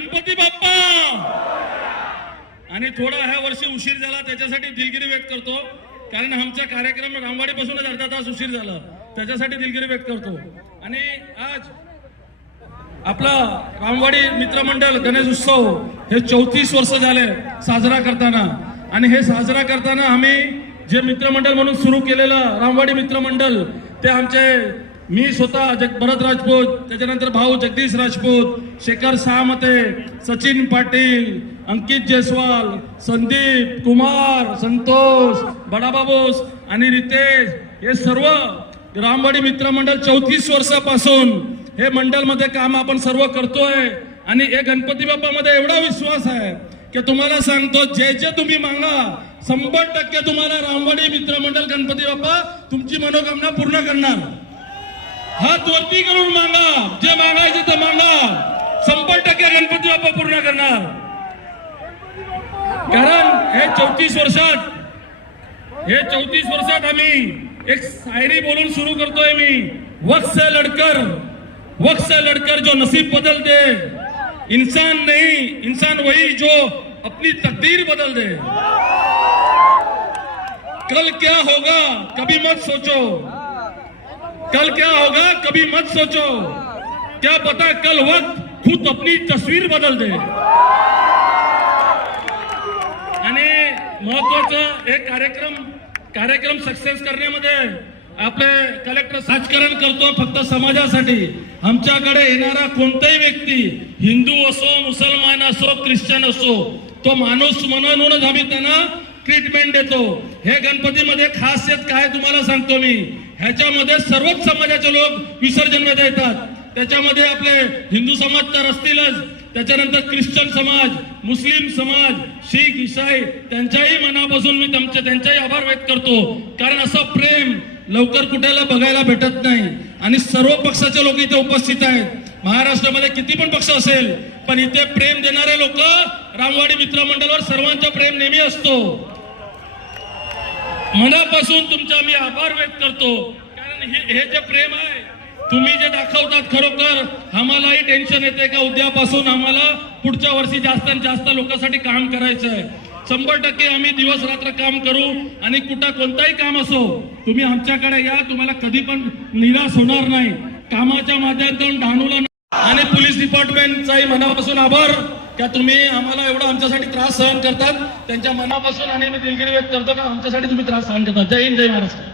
गणपती बाप्पा। आणि थोडा ह्या वर्षी उशीर झाला त्याच्यासाठी दिलगिरी व्यक्त करतो, कारण आमचा कार्यक्रम रामवाडीपासूनच अर्धा तास उशीर झाला, त्याच्यासाठी दिलगिरी व्यक्त करतो। आणि आज आपला रामवाडी मित्रमंडळ गणेश उत्सव हे 34 वर्ष झाले साजरा करताना, आणि हे साजरा करताना आम्ही जे मित्रमंडळ म्हणून सुरू केलेलं रामवाडी मित्रमंडळ ते आमचे मी स्वतः भरत राजपूत, त्याच्यानंतर भाऊ जगदीश राजपूत, शेखर सामते, सचिन पाटील, अंकित जयस्वाल, संदीप कुमार, संतोष बडाबाबोस आणि रितेश, हे सर्व रामवाडी मित्रमंडळ 34 वर्षापासून हे मंडळ मध्ये काम आपण सर्व करतोय। आणि एक गणपती बाप्पा मध्ये एवढा विश्वास आहे की तुम्हाला सांगतो, जे जे तुम्ही मागा 100% तुम्हाला रामवाडी मित्रमंडळ गणपती बाप्पा तुमची मनोकामना पूर्ण करणार। हात वरती करून मागा, जे मागायचे ते मागा, 100% गणपती बाप्पा पूर्ण करणार। कारण हे 34 वर्षात आम्ही एक शायरी बोलून सुरू करतोय मी, वक्त से लड़कर जो नसीब बदल दे, इंसान नहीं इंसान वही जो अपनी तकदीर बदल दे। कल क्या होगा कभी मत सोचो, कल क्या होगा कभी मत सोचो, क्या पता कल वक्त खुद अपनी तस्वीर बदल दे। आणि महत्वाचं एक कार्यक्रम सक्सेस करण्यामध्ये आपले कलेक्टर राजकारण करतो फक्त समाजासाठी। आमच्याकडे येणारा कोणताही व्यक्ती हिंदू असो, मुसलमान असो, ख्रिश्चन असो, तो माणूस म्हणूनच आम्ही त्यांना ट्रीटमेंट देतो। हे गणपतीमध्ये खासियत काय तुम्हाला सांगतो मी, ह्याच्यामध्ये सर्वच समाजाचे लोक विसर्जन मध्ये येतात। त्याच्यामध्ये आपले हिंदू समाज तर असतीलच, त्याच्यानंतर ख्रिश्चन समाज, मुस्लिम समाज, शीख, ईसाई, त्यांच्याही मनापासून मी त्यांचाही आभार व्यक्त करतो, कारण असं प्रेम लवकर कुठेला बघायला भेटत नाही। आणि सर्व पक्षाचे लोक इथे उपस्थित आहेत। महाराष्ट्रामध्ये किती पण पक्ष असेल, पण इथे प्रेम देणारे लोक रामवाडी मित्रमंडळावर सर्वांचा प्रेम नेहमी असतो। मनापासून तुमचा मी आभार व्यक्त करतो, कारण हे जे प्रेम आहे तुम्ही जे दाखवतात, खरोखर आम्हालाही टेन्शन येते का उद्यापासून आम्हाला पुढच्या वर्षी जास्तीत जास्त लोकांसाठी काम करायचं आहे। 100% आम्ही दिवस रात्र काम करू, आणि कुठं कोणताही काम असो तुम्ही आमच्याकडे या, तुम्हाला कधी पण निराश होणार नाही। कामाच्या माध्यमातून ढाणूला आणि पोलीस डिपार्टमेंटचाही मनापासून आभार का तुम्ही आम्हाला एवढा आमच्यासाठी त्रास सहन करतात, त्यांच्या मनापासून आणि मी दिलगिरी व्यक्त करतो का आमच्यासाठी तुम्ही त्रास सहन करतात। जय हिंद, जय महाराष्ट्र।